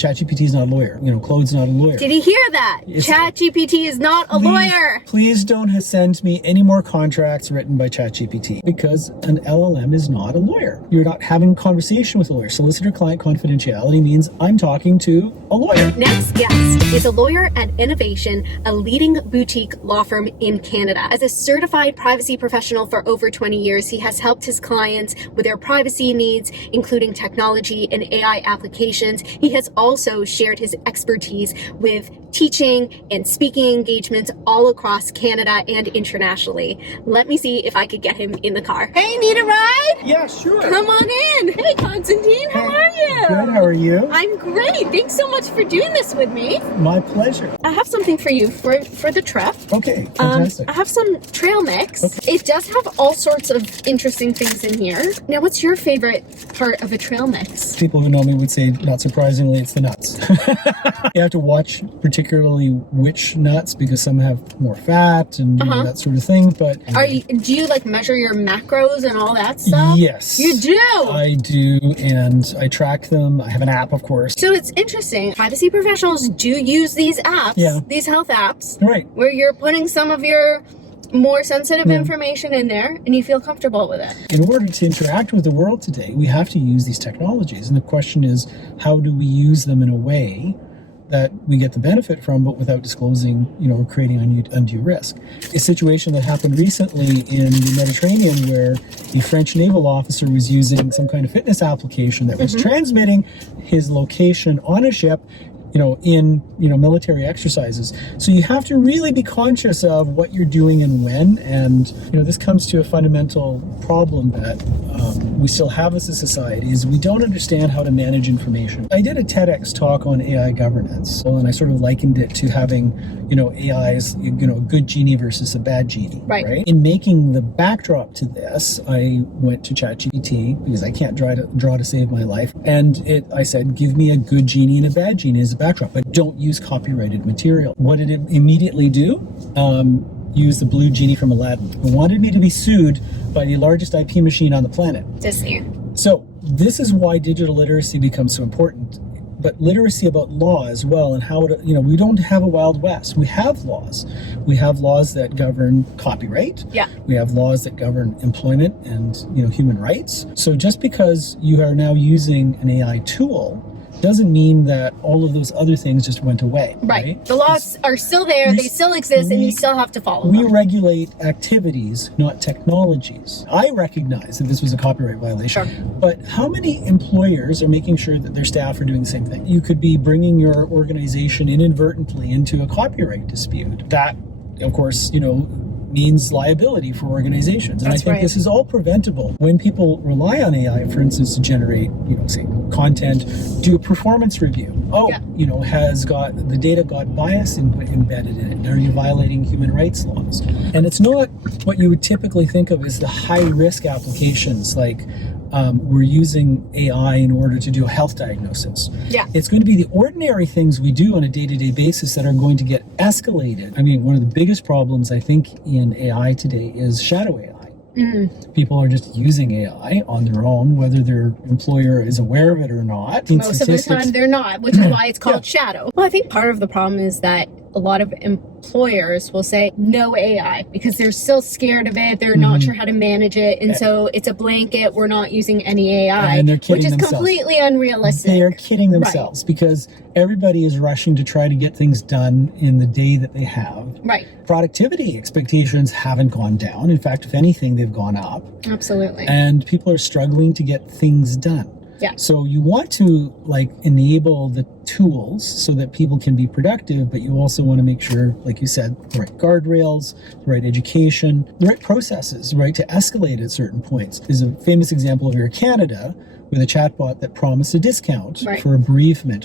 ChatGPT is not a lawyer. Claude's not a lawyer. Did he hear that? ChatGPT is not a lawyer. Please don't send me any more contracts written by ChatGPT, because an LLM is not a lawyer. You're not having a conversation with a lawyer. Solicitor-Client confidentiality means I'm talking to a lawyer. Next guest is a lawyer at Innovation, a leading boutique law firm in Canada. As a certified privacy professional for over 20 years, he has helped his clients with their privacy needs, including technology and AI applications. He has also shared his expertise with teaching and speaking engagements all across Canada and internationally. Let me see if I could get him in the car. Hey, need a ride? Yeah, sure. Come on in. Hey, Constantine, how are you? Good, how are you? I'm great. Thanks so much for doing this with me. My pleasure. I have something for you for the trip. Okay, fantastic. I have some trail mix. Okay. It does have all sorts of interesting things in here. Now, what's your favorite part of a trail mix? People who know me would say, not surprisingly, it's the nuts. You have to watch particularly which nuts, because some have more fat and that sort of thing. But do you like measure your macros and all that stuff? Yes. You do? I do, and I track them. I have an app, of course. So it's interesting. Privacy professionals do use these apps, these health apps, right, where you're putting some of your more sensitive information in there and you feel comfortable with it. In order to interact with the world today, we have to use these technologies. And the question is, how do we use them in a way that we get the benefit from, but without disclosing, or creating undue risk? A situation that happened recently in the Mediterranean, where a French naval officer was using some kind of fitness application that was transmitting his location on a ship, in military exercises. So you have to really be conscious of what you're doing and when. And this comes to a fundamental problem that we still have as a society, is we don't understand how to manage information. I did a TEDx talk on AI governance, and I sort of likened it to having AI's a good genie versus a bad genie. Right? In making the backdrop to this, I went to ChatGPT, because I can't draw to save my life, and I said, give me a good genie and a bad genie as a backdrop, but don't use copyrighted material. What did it immediately do? Use the blue genie from Aladdin. It wanted me to be sued by the largest IP machine on the planet. Disney. So this is why digital literacy becomes so important, but literacy about law as well, and how we don't have a Wild West. We have laws. We have laws that govern copyright. Yeah. We have laws that govern employment and human rights. So just because you are now using an AI tool doesn't mean that all of those other things just went away. Right? The laws are still there, they still exist, and you still have to follow them. We regulate activities, not technologies. I recognize that this was a copyright violation, but how many employers are making sure that their staff are doing the same thing? You could be bringing your organization inadvertently into a copyright dispute. That, of course, means liability for organizations. And I think this is all preventable when people rely on AI, for instance, to generate, say, content, do a performance review. Has the data got bias embedded in it? Are you violating human rights laws? And it's not what you would typically think of as the high-risk applications, like we're using AI in order to do a health diagnosis. Yeah. It's going to be the ordinary things we do on a day-to-day basis that are going to get escalated. I mean, one of the biggest problems, I think, in AI today is shadow AI. People are just using AI on their own, whether their employer is aware of it or not. Most of the time they're not, which is why it's called shadow. Well, I think part of the problem is that a lot of employers will say no AI because they're still scared of it. They're not sure how to manage it. And so it's a blanket. We're not using any AI, and they're kidding which is themselves. Completely unrealistic. They are kidding themselves because everybody is rushing to try to get things done in the day that they have. Right. Productivity expectations haven't gone down. In fact, if anything, they've gone up. Absolutely. And people are struggling to get things done. Yeah. So you want to enable the tools so that people can be productive, but you also want to make sure, like you said, the right guardrails, the right education, the right processes, right, to escalate at certain points. There's a famous example of Air Canada with a chatbot that promised a discount for a bereavement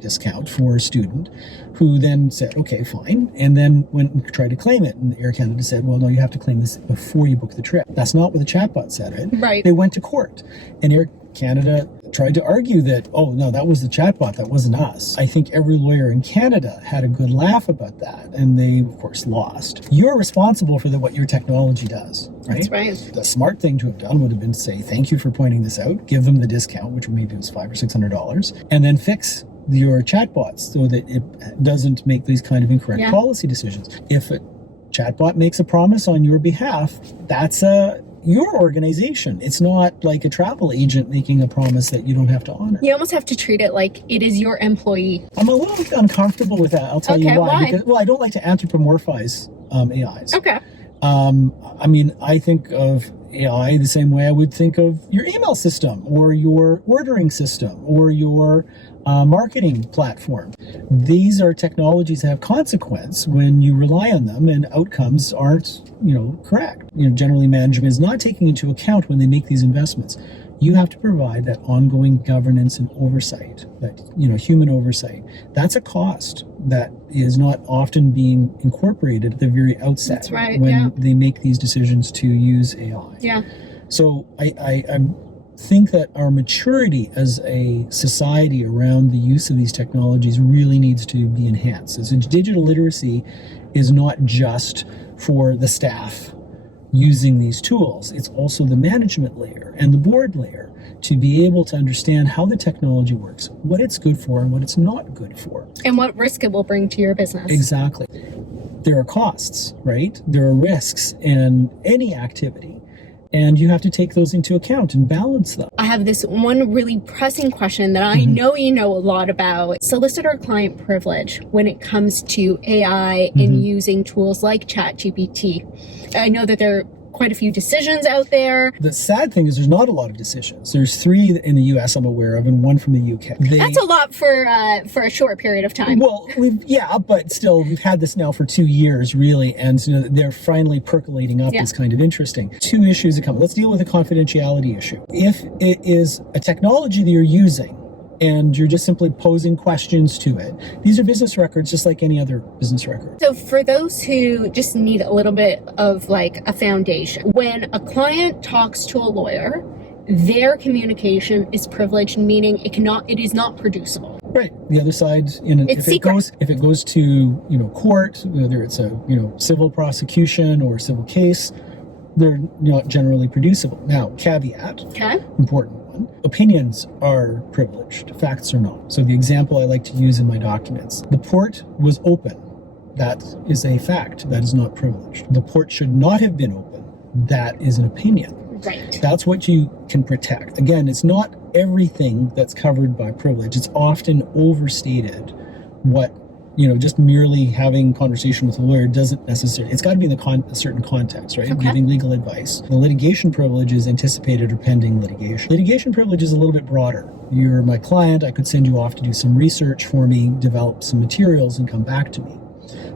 discount for a student, who then said, okay, fine, and then went and tried to claim it. And Air Canada said, well, no, you have to claim this before you book the trip. That's not what the chatbot said, right? Right. They went to court, and Air Canada tried to argue that, oh, no, that was the chatbot, that wasn't us. I think every lawyer in Canada had a good laugh about that, and they, of course, lost. You're responsible for what your technology does, right? That's right. The smart thing to have done would have been to say, thank you for pointing this out, give them the discount, which maybe was $500 or $600, and then fix your chatbots so that it doesn't make these kind of incorrect policy decisions. If a chatbot makes a promise on your behalf, that's your organization. It's not like a travel agent making a promise that you don't have to honor. You almost have to treat it like it is your employee. I'm a little uncomfortable with that. I'll tell you why. Because, well, I don't like to anthropomorphize AIs. Okay. I mean, I think of AI the same way I would think of your email system or your ordering system or your marketing platform. These are technologies that have consequence when you rely on them and outcomes aren't, correct. Generally management is not taking into account when they make these investments. You have to provide that ongoing governance and oversight, that, human oversight. That's a cost that is not often being incorporated at the very outset. That's right, when they make these decisions to use AI. Yeah. So I think that our maturity as a society around the use of these technologies really needs to be enhanced. So digital literacy is not just for the staff using these tools, it's also the management layer and the board layer to be able to understand how the technology works, what it's good for and what it's not good for. And what risk it will bring to your business. Exactly. There are costs, right? There are risks in any activity. And you have to take those into account and balance them. I have this one really pressing question that I know you know a lot about. Solicitor-client privilege when it comes to AI and using tools like ChatGPT. I know that there are quite a few decisions out there. The sad thing is there's not a lot of decisions. There's 3 in the US I'm aware of and 1 from the UK. That's a lot for a short period of time. Well, but still we've had this now for 2 years really, and they're finally percolating up. It's kind of interesting. 2 issues that come. Let's deal with the confidentiality issue. If it is a technology that you're using and you're just simply posing questions to it, these are business records just like any other business record. So for those who just need a little bit of like a foundation, when a client talks to a lawyer, their communication is privileged, meaning it is not producible. Right. The other side, if it goes to court, whether it's a civil prosecution or civil case, they're not generally producible. Now, caveat, important one, opinions are privileged, facts are not. So the example I like to use in my documents, the port was open. That is a fact. That is not privileged. The port should not have been open. That is an opinion. Right. That's what you can protect. Again, it's not everything that's covered by privilege. It's often overstated what just merely having conversation with a lawyer doesn't necessarily, it's got to be in a certain context, right? Giving legal advice. The litigation privilege is anticipated or pending litigation. Litigation privilege is a little bit broader. You're my client, I could send you off to do some research for me, develop some materials and come back to me.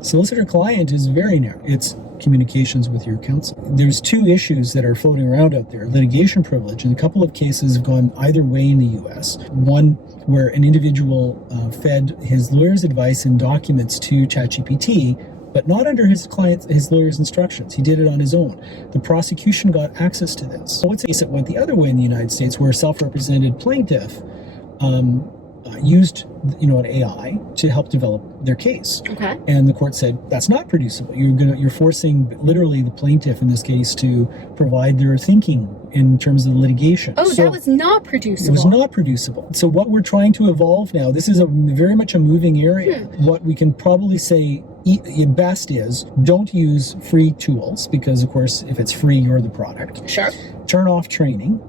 Solicitor-client is very narrow. It's communications with your counsel. There's 2 issues that are floating around out there. Litigation privilege, and a couple of cases have gone either way in the US. One where an individual fed his lawyer's advice and documents to ChatGPT, but not under his lawyer's instructions. He did it on his own. The prosecution got access to this. So let's say it went the other way in the United States, where a self-represented plaintiff used an AI to help develop their case. Okay. And the court said that's not producible. You're forcing literally the plaintiff in this case to provide their thinking in terms of the litigation. Oh, so that was not producible. It was not producible. So what we're trying to evolve now, this is very much a moving area. What we can probably say best is don't use free tools because, of course, if it's free, you're the product. Sure. Turn off training.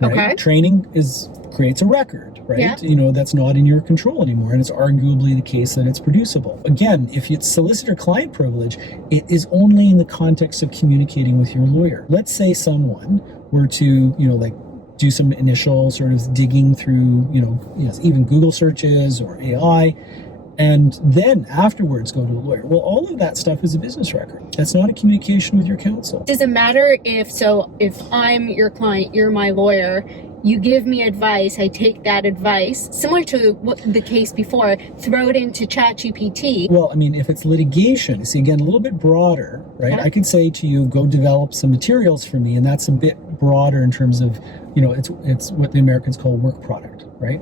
Right? Okay. Training creates a record, right? Yeah. That's not in your control anymore, and it's arguably the case that it's producible. Again, if it's solicitor-client privilege, it is only in the context of communicating with your lawyer. Let's say someone were to, do some initial sort of digging through, even Google searches or AI, and then afterwards go to a lawyer. Well, all of that stuff is a business record. That's not a communication with your counsel. Does it matter if I'm your client, you're my lawyer, you give me advice, I take that advice, similar to what the case before, throw it into ChatGPT. Well, I mean, if it's litigation, see, again, a little bit broader, right? Yeah. I could say to you, go develop some materials for me, and that's a bit broader in terms of, it's what the Americans call work product, right?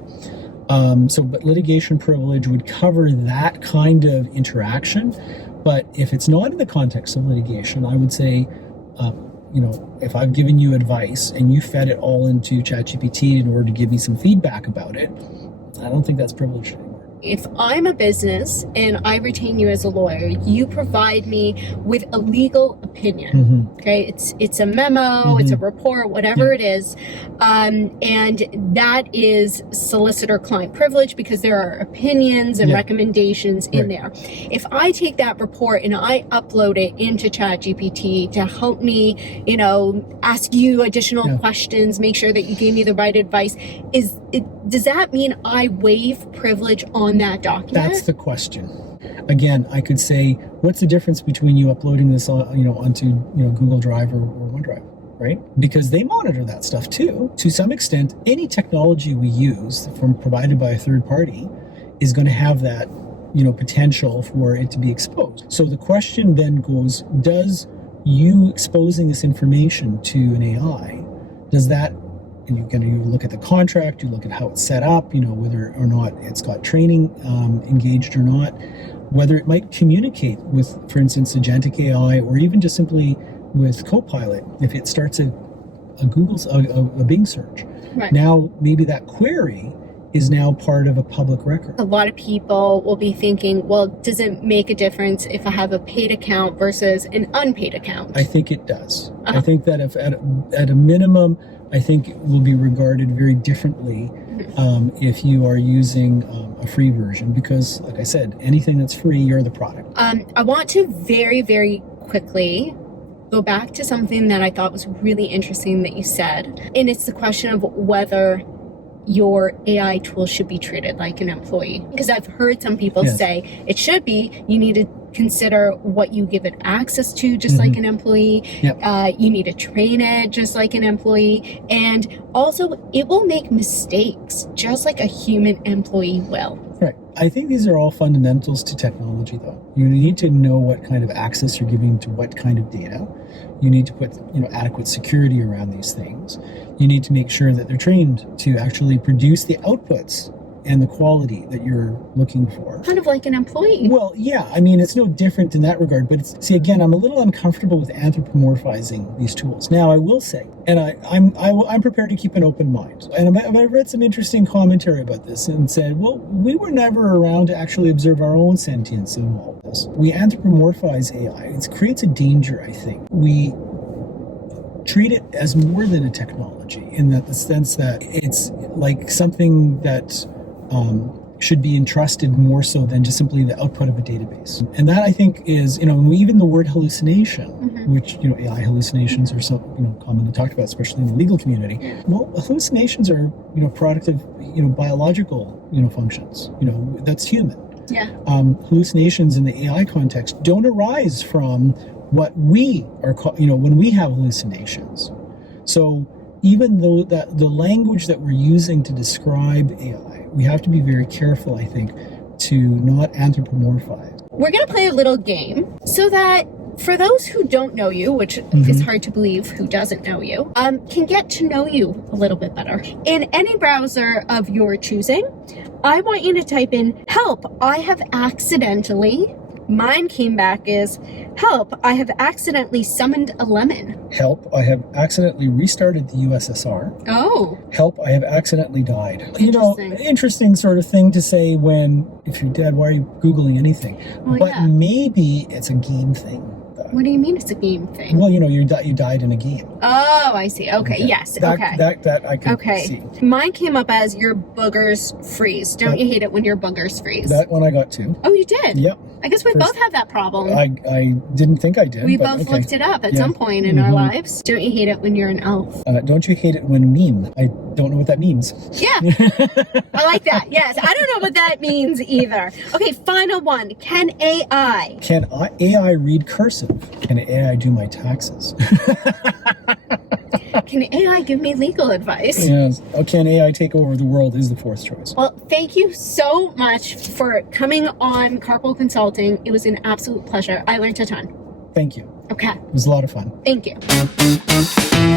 But litigation privilege would cover that kind of interaction. But if it's not in the context of litigation, I would say, if I've given you advice and you fed it all into ChatGPT in order to give me some feedback about it, I don't think that's privileged anymore. If I'm a business and I retain you as a lawyer, you provide me with a legal opinion. Okay, it's a memo, it's a report, whatever it is, and that is solicitor-client privilege because there are opinions and recommendations in there. If I take that report and I upload it into ChatGPT to help me, ask you additional questions, make sure that you gave me the right advice, does that mean I waive privilege on that document? That's the question. Again, I could say, what's the difference between you uploading this, onto Google Drive or OneDrive, right? Because they monitor that stuff too. To some extent, any technology we use provided by a third party is going to have that, potential for it to be exposed. So the question then goes: does you exposing this information to an AI, does that? And you look at the contract, you look at how it's set up, whether or not it's got training engaged or not, whether it might communicate with, for instance, agentic AI, or even just simply with Copilot. If it starts a Bing search, now maybe that query is now part of a public record. A lot of people will be thinking, well, does it make a difference if I have a paid account versus an unpaid account? I think it does. I think that if at a minimum, I think it will be regarded very differently if you are using a free version, because, like I said, anything that's free, you're the product. I want to very, very quickly go back to something that I thought was really interesting that you said, and it's the question of whether your AI tool should be treated like an employee. Because I've heard some people say it should be. You need to consider what you give it access to, just like an employee. You need to train it just like an employee. And also, it will make mistakes just like a human employee will. Right. I think these are all fundamentals to technology, though. You need to know what kind of access you're giving to what kind of data. You need to put, adequate security around these things. You need to make sure that they're trained to actually produce the outputs and the quality that you're looking for. Kind of like an employee. Well, yeah, I mean, it's no different in that regard, but again, I'm a little uncomfortable with anthropomorphizing these tools. Now, I will say, and I'm prepared to keep an open mind, and I've read some interesting commentary about this and said, well, we were never around to actually observe our own sentience in all of this. We anthropomorphize AI. It creates a danger, I think. We treat it as more than a technology, in that the sense that it's like something that should be entrusted more so than just simply the output of a database. And that, I think, is, even the word hallucination, which, AI hallucinations are so, commonly talked about, especially in the legal community. Well, hallucinations are, product of, biological, functions. That's human. Hallucinations in the AI context don't arise from what we are, when we have hallucinations. So even though that the language that we're using to describe AI, we have to be very careful, I think, to not anthropomorphize. We're going to play a little game so that for those who don't know you, which is hard to believe who doesn't know you, can get to know you a little bit better. In any browser of your choosing, I want you to type in, help, I have accidentally... Mine came back as, help, I have accidentally summoned a lemon. Help, I have accidentally restarted the USSR. Oh. Help, I have accidentally died. Interesting. Interesting sort of thing to say when, if you're dead, why are you Googling anything? Well, but maybe it's a game thing. What do you mean it's a game thing? Well, you died in a game. Oh, I see. Okay, yes. That I can see. Mine came up as your boogers freeze. Don't you hate it when your boogers freeze? That one I got too. Oh, you did? Yep. I guess we both have that problem. I didn't think I did. We both looked it up at some point in our lives. Don't you hate it when you're an elf? Don't you hate it when meme? I don't know what that means. Yeah. I like that. Yes. I don't know what that means either. Okay, final one. Can AI read cursive? Can AI do my taxes? Can AI give me legal advice? Yes. Can AI take over the world is the fourth choice. Well, thank you so much for coming on Carpool Consulting. It was an absolute pleasure. I learned a ton. Thank you. Okay. It was a lot of fun. Thank you.